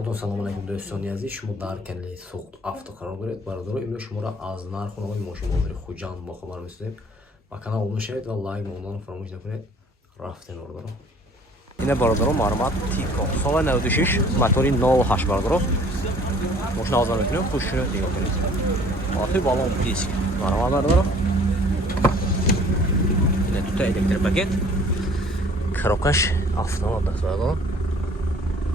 ҳаматон салом алайкум дӯстони азиз, шумо дар канали Суғд авто қарор доред. Бародаро имрӯз шуморо аз нарху намои мошин бозари Хуҷанд бохабар месозем. Ба канал обуна шавед ва лайк мондан фаромӯш накунед. Рафтем бародаро. Ина бародаро мармат Тико соли 96 мотори 08 бародаро. Мошин авзар мекунем, пушшуни нигоҳ кунед. Охир балон диск. Мармат бародаро. Ина тута электропакет. Коробкаш автомат даст бародаро.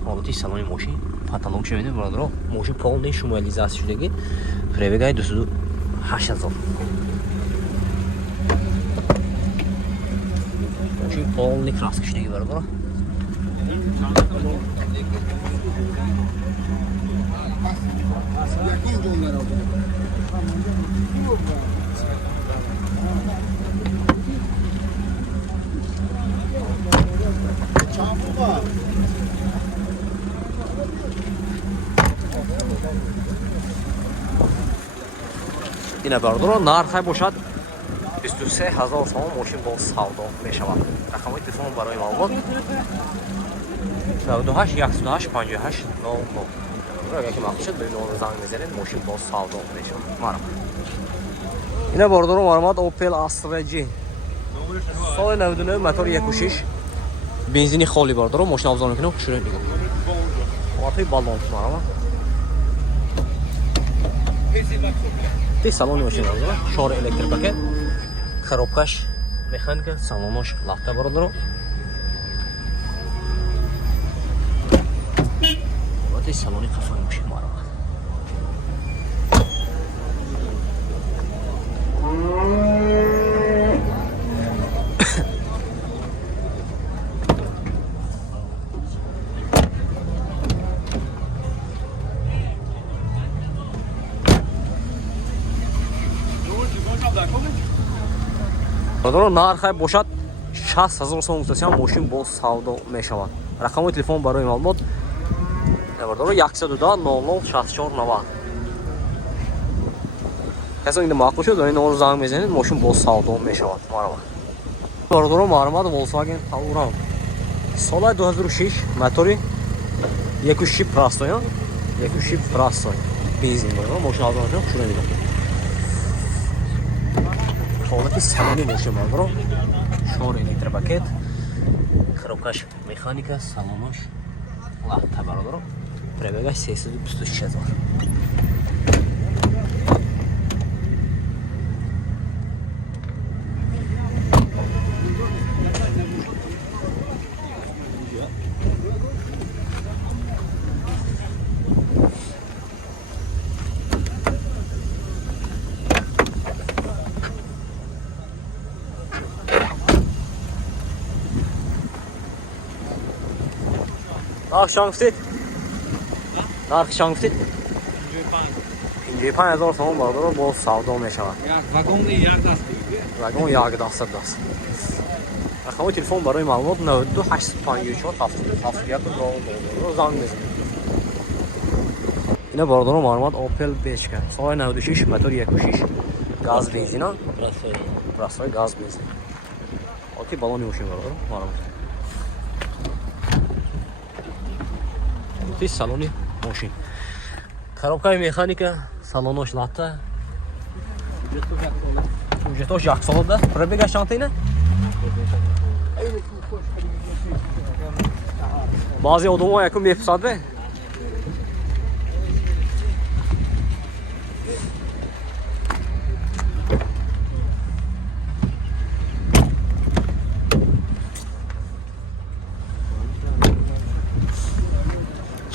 Ҳолати салони мошин паталонш мебинед бародаро. Мошин полный шумализация шудагӣ. Пробегаи 28000. Мошин полный краска шудагӣ бародаро. ина бародаро нархай бошад 23000 сом. мошин бо савдо мешавад. рақамҳои телефон барои маълумот 98 108 58 00. агар ки махсус шуд бе номер занг мезанед, мошин бо савдо мешавад. марҳамат. ина бародаро марҳамат Opel Astra G соли 99 мотори 1.6 бензини холи бародаро. мошин авзор мекунем, хушурат нигоҳ кунед. ҳолати балон марҳамат. салони мошин бародаро, шор электропакет, коробкаш механика, салонош лафта бародаро. ҳолати салони қафаи мошин марҳамат. бародаро нархай бошад 60000 сом гуфтасиам. мошин бо савдо мешавад. рақамҳои телефон барои маълумот бародаро 102 00 64 90. касе инда маъқул шуд ин номро занг мезанед, мошин бо савдо мешавад. марҳамат. бародаро марҳамат Volkswagen Touran соли 2006 мотори 1.6 простой 1.6 простой бензин бародаро. мошин авзор мекунем, хушурат нигоҳ кунед. ҳолати салони мошин бародаро, шор электропакет, коробкаш механика, салонош лафта бародаро. пробегаш 326000. нархшон гуфтед? нархшон гуфтед? 55000 сом бародаро бо савдо мешавад. вагон як даст. рақамҳои телефон барои маълумот 92 854 71 занг мезанед. ина бародаро марҳамат Opel Bechka соли 96 мотори 1.6 газ бензина, простой газ бензин. ҳолати балони мошин бародаро марҳамат. салони мошин, коробкаи механика, салонош латта, ҷетош як солода. пробегаш чандтаина? баъзе одамҳо якум меписанд бе.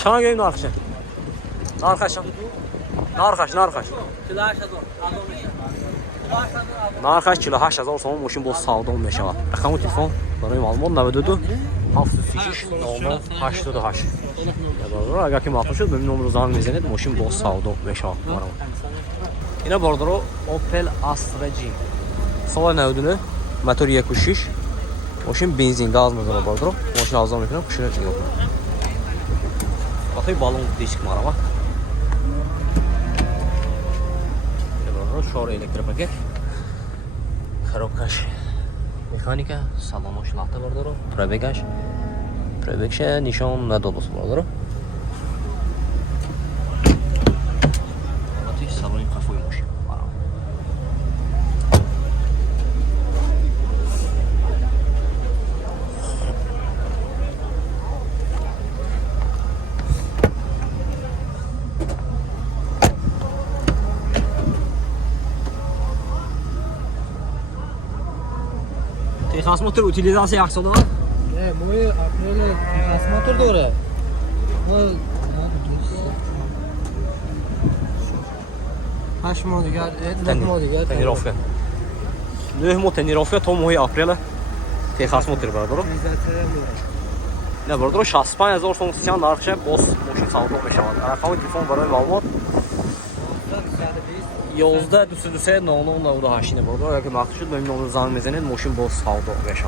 چند گیم نرخشه؟ نرخش 48000 сом. мошин бо савдо мешавад. рақамҳои телефон барои маълумот 92 736 0088. бародаро агар ки маъқул шуд бе номро занг мезанед, мошин бо савдо мешавад. ина бародаро Opel Astra G соли 99 мотори 1.6 мошин бензин газ мезанад бародаро. мошин авзор мекунем, хушурат нигоҳ кунед. охир балон диск марҳамат. шор электропакет, коробкаш механика, салонош лафта бародаро. пробегаш нишон надодост бародаро. Texas motor utilizasiya yaxshi bo'ldimi? Mo'y aprel Texas motor dora. Hash modigar, modigar. Tonirovka. 9 ماه تنیرافیا تا ماه اپریل تخص موتور بردارم. نه بردارم 65000 سوم سیان نرخش باز ماشین سوار میشه. رقم تلفن برای معلومات 11 223 99 98 بردارم. اگه مقصود شد بهم نامه زنگ بزنید ماشین باز سوار بشه.